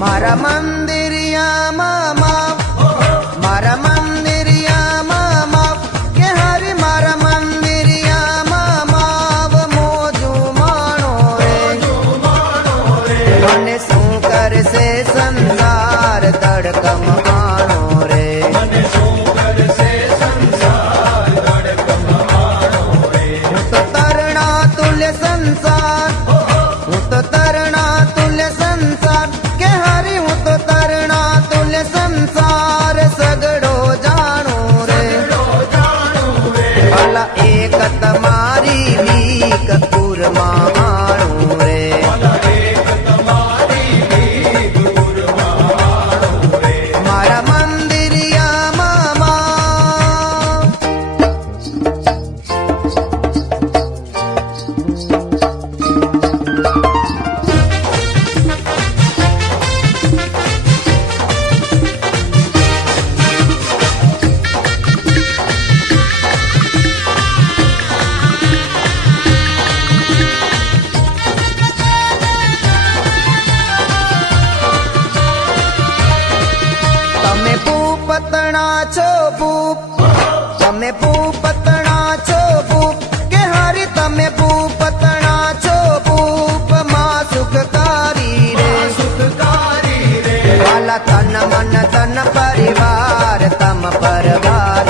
મારા મંદિરિયામાં માપ, મારા મંદિરિયામાં માપ, કે હરી મારા મંદિરિયામાં માપ, મોજું માણો રે. મને શું કરશે સંસાર ધડકમ આણો રે. હું તો તરણા તુલ્ય સંસાર, હું તો તરણા તુલ્ય સંસાર, કે હરી હું તો તરણા તુલ્ય સંસાર સગડો જાણું રે. ભલા એક તમારી લીક પૂરમાં આણું રે. મારા મંદિરિયામાં માપ. તમે ભૂપતણા છો ભૂપ, તમે ભૂપતણા છો ભૂપ, કે હરી તમે ભૂપતણા છો ભૂપ, માં સુખકારી રે. વાલા તન મન ધન પરિવાર તમ પરવાર